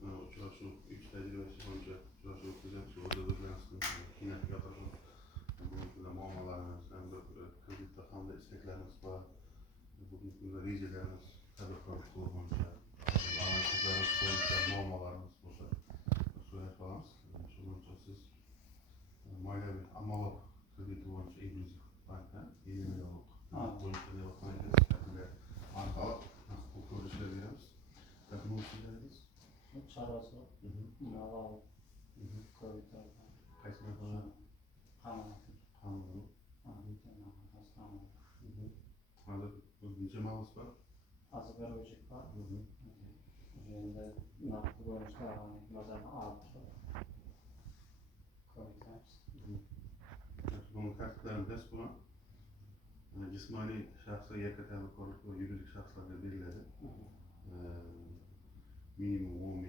Uchrashuv 3 tecrübesi boyunca uchrashuv o'tkazamiz. O'zda O'zbekiston kinoga yotirish. Bugungi kunda muammolarimiz, hamda kreditda qanday istaklarimiz bor. Bugungi kunda rejalarimiz, tadbirkorlik bo'yicha, analizlarimiz bo'yicha muammolarimiz bo'lsa so'rab qolamiz. Shu bo'yicha siz moliyaviy amaliyot krediti bo'yicha inklyuziv bankda 50 million bo'yicha deyotganingiz orqali pul ko'rishlar beramiz. Taxminlarimiz Chorasi, Malal, Koytar, qaysi martalar Qamati, qanday hozir necha malimiz bor? Azberbaycan var. Üzerinde nakli koymuşlar, mesela artı koyacağız. Bunun kartlarında buna cismani şahsa yakıt tadbirkorlik ve yuridik şahslarga beriladi. Minimum 10